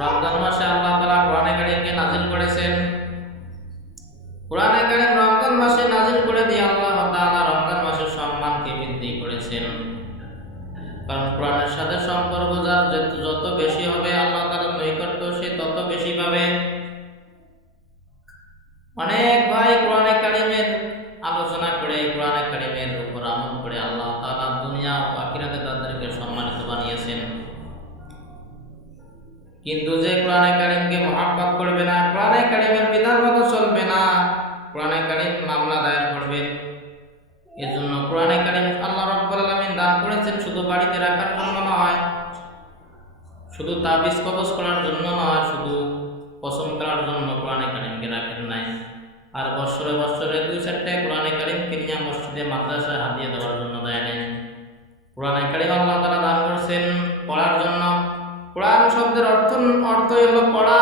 রমজান মাসে আল্লাহ তাআলা কোরআনে কারীমকে নাযিল করেছেন। কোরআনে কারীম রমজান মাসে নাযিল করে দিয়ে আল্লাহ তাআলা রমজান মাসের সম্মানকে বৃদ্ধি করেছেন। কারণ কোরআনের সাথে সম্পর্ক যার যত বেশি হবে আল্লাহ তাআলার নৈকট্য সে তত বেশি পাবে। অনেক ভাই কোরআনে কারীমের আলোচনা করে, কোরআনে কারীমের উপর আমল করে আল্লাহ তাআলা দুনিয়া ও আখিরাতে তাদেরকে সম্মানিত বানিয়েছেন। কিন্তু যে কোরআনে কারীমকে মহব্বত করবে না, কোরআনে কারীমের বিধান মতো চলবে না, কোরআনে কারীম মামলা দায়ের করবে। এজন্য কোরআনে কারীম আল্লাহ রাব্বুল আলামিন দান করেছেন শুধু বাড়িতে রাখার জন্য নয়, শুধু তাবিজ কবজ করার জন্য নয়, শুধু কসম করার জন্য কোরআনে কারীমকে রাখেন নাই। আর বছরে বছরে 2-4টা কোরআনে কারীমকে নিয়ে মসজিদে মাদ্রাসায় হাদিয়া দেওয়ার জন্য দেয় নাই। কোরআনে কারীম আল্লাহ তাআলা দান করেছেন পড়ার জন্য। কোরআন শব্দের অর্থই হলো পড়া।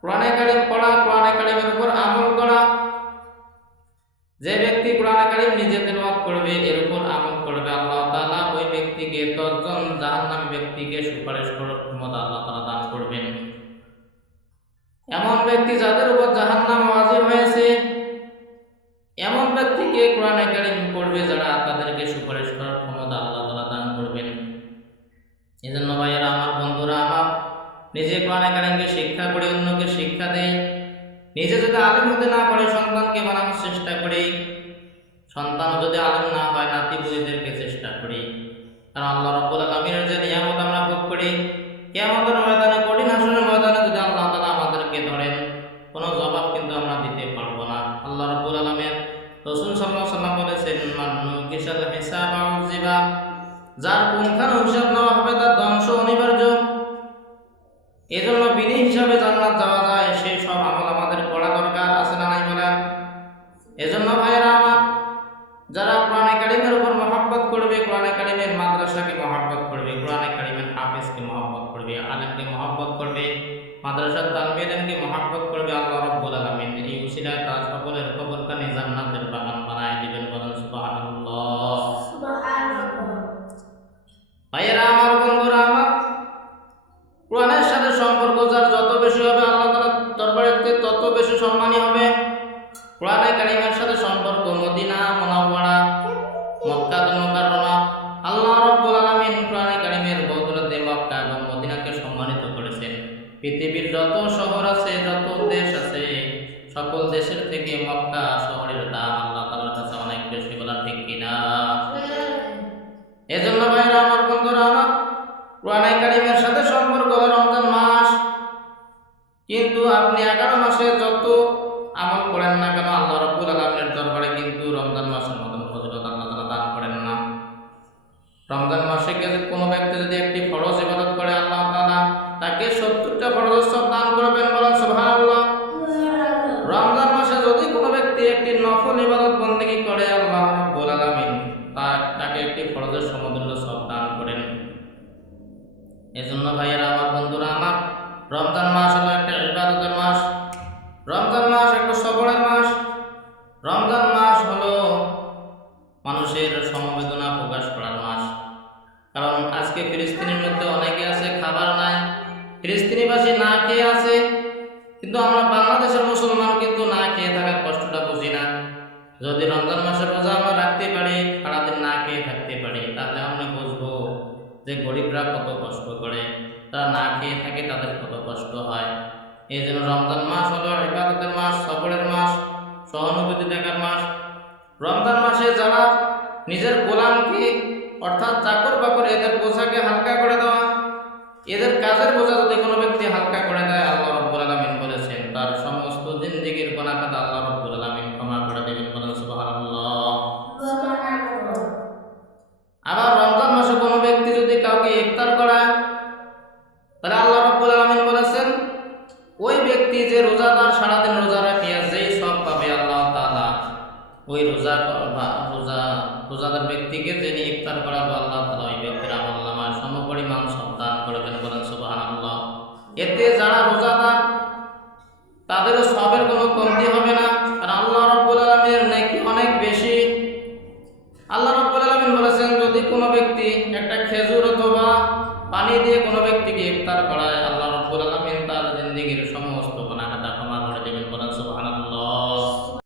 কোরআনে কারীম পড়া, কোরআনে কারীমের উপর আমল করা। যে ব্যক্তি কোরআনে কারীম নিজে তেলাওয়াত করবে, এর উপর আমল করবে, আল্লাহ তাআলা ওই ব্যক্তিকে 10 জন জাহান্নামী ব্যক্তিকে সুপারিশ করার ক্ষমতা আল্লাহ তাআলা দান করবেন। এমন ব্যক্তি যাদের উপর জাহান্নাম ওয়াজিব হয়েছে, এমন ব্যক্তিকে কোরআনে কারীম পড়বে যারা তাদেরকে সুপারিশ করার ক্ষমতা আল্লাহ তাআলা দান করবেন। এজন্য ভাইয়েরা আমার, বন্ধুরা আমার, নিজে কোরআনে কারীমকে শিক্ষা করে অন্যকে শিক্ষা দেয়। নিজে যদি আলেম হতে না পারে সন্তানকে বানানোর চেষ্টা করি, সন্তান যদি আলেম না হয় নাতি পুতিদেরকে চেষ্টা করি। কারণ আল্লাহ রাব্বুল আলামিনের যে নিয়ামত আমরা ভোগ করি, কিয়ামতের ময়দানে, কঠিন হাসরের ময়দানে যদি আল্লাহ তাআলা আমাদেরকে ধরেন, কোনো জবাব কিন্তু আমরা দিতে পারবো না। আল্লাহ রাব্বুল আলামিন রাসূল সাল্লাল্লাহু আলাইহি ওয়াসাল্লাম বলেছেন, মান নুকিশাল হিসাব আউযিবা, যার পুঙ্খানু হিসাব নেওয়া হবে তার ধ্বংস অনিবার্য। এজন্য বিনি হিসাবে জান্নাত যাওয়া যায়, সেই সব আমল আমাদের করা দরকার, আছে না নাই বলেন? এজন্য ভাইয়েরা আমার, যারা কোরআনে কারীমের উপর মহব্বত করবে, কোরআনে কারীমের মাদ্রাসাকে মহব্বত করবে, কোরআনে কারীমের হাফেজকে মহব্বত করবে, আলেমকে মহব্বত করবে, মাদ্রাসার তালিম ইলমকে মহব্বত করবে, আল্লাহ রাব্বুল আলামিন এই উসিলায় তার সকলের কবরখানি জান্নাতের বাগান বানায় দিবেন। বলেন সুবহানাল্লাহ। ভাইয়েরা আমার, বন্ধুরা আমার, কোরআনের সাথে সম্পর্ক যার যত বেশি হবে আল্লাহ তাআলার দরবারে তত বেশি সম্মানী হবে। কোরআনে কারীমের সাথে সম্পর্ক মদিনা মুনাওয়ারা, মক্কা মুকাররমা, আল্লাহ রাব্বুল আলামিন কোরআনে কারীমের বদৌলতে মক্কা এবং মদিনাকে সম্মানিত করেছেন। পৃথিবীর যত শহর আছে, যত দেশ আছে, সকল দেশের থেকে মক্কা শহরের দাম আল্লাহ তাআলার কাছে অনেক বেশি। বলা ঠিক কিনা? এজন্য ভাইরা আমার, বন্ধুরা আমার, কোরআনে কারীমের সাথে সম্পর্ক হলো রমজান মাস। কিন্তু আপনি 11 মাসে যত আমল করেন না কেন, আল্লাহ রাব্বুল আলামিনের দরবারে কিন্তু রমজান মাসের মতন ফজিলত আল্লাহ তাআলা দান করেন না। রমজান মাসে কোনো ব্যক্তি যদি একটি ফরজ ইবাদত করে, আল্লাহ তাআলা তাকে 70টা ফরজ সব দান করবেন। বলেন সুবহানাল্লাহ। রমজান মাসে যদি কোনো ব্যক্তি একটি নফল ইবাদত বন্দেগী করে, আল্লাহ রাব্বুল আলামিন তাকে একটি ফরজের সমতুল্য সব দান করেন। এজন্য ভাইয়েরা আমার, বন্ধুরা আমার, রমজান মাস হলো একটা ইবাদতের মাস। রমজান মাস একটা সবরের মাস। রমজান মাস হলো মানুষের সমবেদনা প্রকাশ করার মাস। কারণ আজকে ফিলিস্তিনের মধ্যে অনেকে আছে খাবার নাই, ফিলিস্তিনিবাসী না খেয়ে আছে, কিন্তু আমরা বাংলাদেশের মুসলমান কিন্তু না খেয়ে থাকার কষ্টটা বুঝি না। যদি রমজান মাসের রোজা আমরা রাখতে পারি, সারাদিন না খেয়ে থাকতে পারি, তাহলে আমরা বুঝবো যে গরিবরা কত কষ্ট করে, তারা না খেয়ে থাকে, তাদের কত কষ্ট হয়। এই জন্য রমজান মাস হলো ইবাদতের মাস, সবরের মাস, সহানুভূতি দেখার মাস। রমজান মাসে যারা নিজের গোলামকে, অর্থাৎ চাকর বাকর, এদের বোঝাকে হালকা করে দেওয়া, এদের কাজের বোঝা যদি কোনো ব্যক্তি হালকা করে দেয়, আল্লাহ রাব্বুল আলামিন বলেছেন তার সমস্ত জিন্দেগীর গুনাহ খাতা আল্লাহ রাব্বুল আলামিন ক্ষমা করে দেবেন। বলেন সুবহানাল্লাহ। আবার রমজান মাসে কোনো ব্যক্তি যদি কাউকে ইফতার করায়, তাহলে আল্লাহ রাব্বুল আলামিন বলেছেন ওই ব্যক্তি যে রোজাদার, সারাদিন রোজা রাখিয়া যেই সব পাবে, আল্লাহ তাআলা ওই রোজাদার ব্যক্তিকে যিনি ইফতার করাবে, আল্লাহ তাআলা ওই ব্যক্তির আমলনামায় সমপরিমাণ সব দান করবেন। বলেন সুবহানাল্লাহ। এতে যারা রোজাদার তাদেরও সবের কোনো কমতি হবে না, কারণ আল্লাহ রাব্বুল আলামিনের নেকি অনেক বেশি। আল্লাহ রাব্বুল আলামিন বলেছেন যদি কোনো ব্যক্তি একটা খেজুর অথবা পানি দিয়ে কোনো ব্যক্তিকে ইফতার করায়, আল্লাহ রাব্বুল জিন্দেগির সমস্ত